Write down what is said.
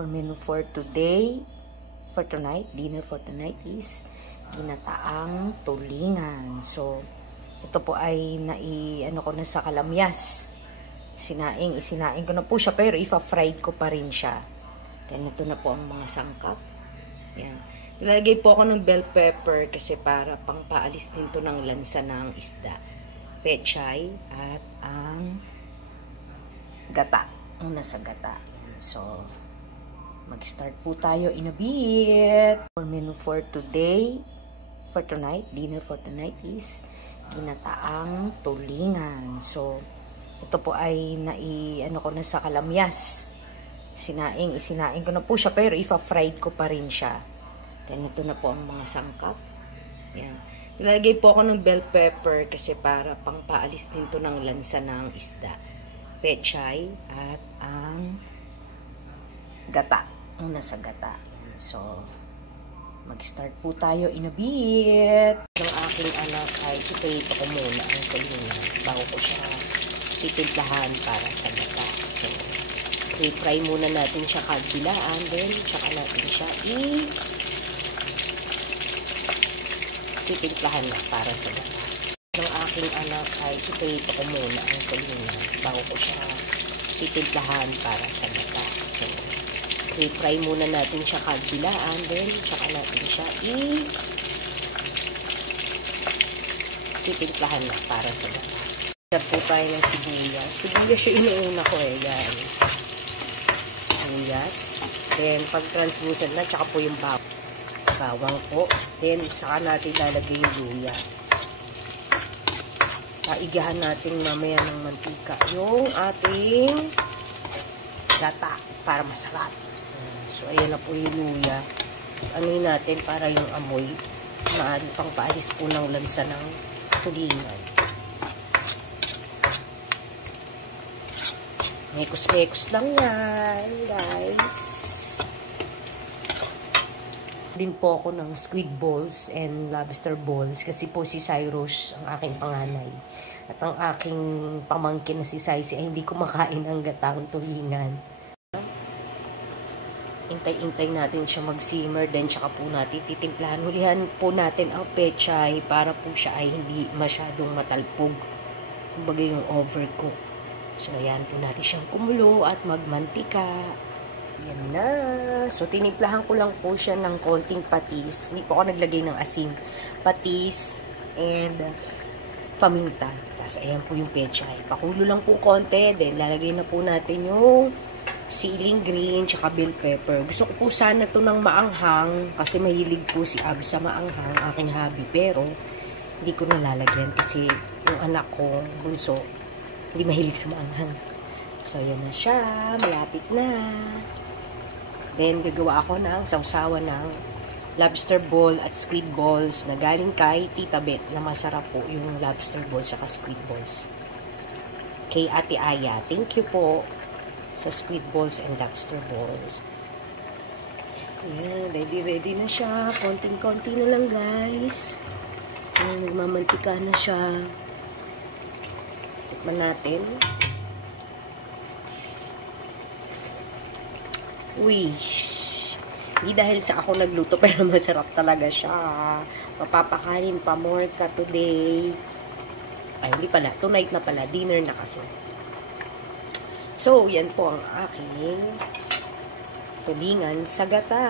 Our menu for today, for tonight, dinner for tonight is ginataang tulingan. So, ito po ay ano ko na sa kalamyas. Isinaing ko na po siya, pero ifa-fried ko pa rin siya. Then, ito na po ang mga sangkap. Yan. Ilalagay po ako ng bell pepper kasi para pangpaalis din to ng lansa ng isda. Pechay at ang gata. Ang nasa gata. Yan. So, mag-start po tayo in a bit. Our menu for today, for tonight, dinner for tonight is ginataang tulingan. So, ito po ay ano ko na sa kalamyas. Isinaing ko na po siya, pero ifa-fried ko pa rin siya. Then, ito na po ang mga sangkap. Yan. Ilalagay po ako ng bell pepper kasi para pangpaalis din to ng lansa ng isda. Pechay at ang gata. Ang nasa gata. Yan. So, mag-start po tayo in a bit. Ng aking anak ay ipito ko muna ang tulingan bago ko siya titimplahan para sa gata. So, i-fry muna natin siya kabilaan, then tsaka natin siya titimplahan na para sa gata. Ng aking anak ay ipito ko muna ang tulingan bago ko siya titimplahan para sa gata. So, i-fry muna natin siya kabilaan, then tsaka natin siya titimplahan na para sa gata. Start po tayo ng sibuyas. Sibuyas yung inuuna ko eh. Yan. Sibuyas. Then, pag translucent na, tsaka po yung bawang po. Then, saka natin lalagay yung luya. Kaigahan natin mamaya ng mantika yung ating gata para masarap. So, ayan na po yung luya. Anuin natin para yung amoy pang paalis po ng lansa ng tulingan. Mekos-mekos lang yan, guys. Din po ako ng squid balls and lobster balls kasi po si Cyrus ang aking panganay. At ang aking pamangkin na si Saisi ay hindi kumakain ng gatang tulingan. Intay-intay natin siya mag-simmer, then tsaka po natin titimplahan. Hulihan po natin ang pechay para po siya ay hindi masyadong matalpog. Kumbaga yung overcook. So, ayan po natin siyang kumulo at magmantika. Yan na. So, tinimplahan ko lang po siya ng konting patis. Hindi po ako naglagay ng asin. Patis and paminta. Tapos, ayan po yung pechay. Pakulo lang po konti. Then, lalagay na po natin yung ceiling green tsaka bell pepper. Gusto ko po sana ito ng maanghang kasi mahilig po si Ab sa maanghang, aking hobby. Pero, hindi ko nalalagyan kasi yung anak ko, bunso, hindi mahilig sa maanghang. So, ayan na siya. Malapit na. Then, gagawa ako ng sausawan ng lobster ball at squid balls na galing kay Tita Beth na masarap po yung lobster balls at squid balls. Kay Ate Aya. Thank you po sa squid balls and lobster balls. Ayan. Ready na siya. Konting-konti na lang, guys. Ayan, nagmamantika na siya. Tikman natin. Uy, hindi dahil sa ako nagluto pero masarap talaga siya. Mapapakain pa more ka today. Ay, hindi pala. Tonight na pala. Dinner na kasi. So, yan po ang aking tulingan sa gata.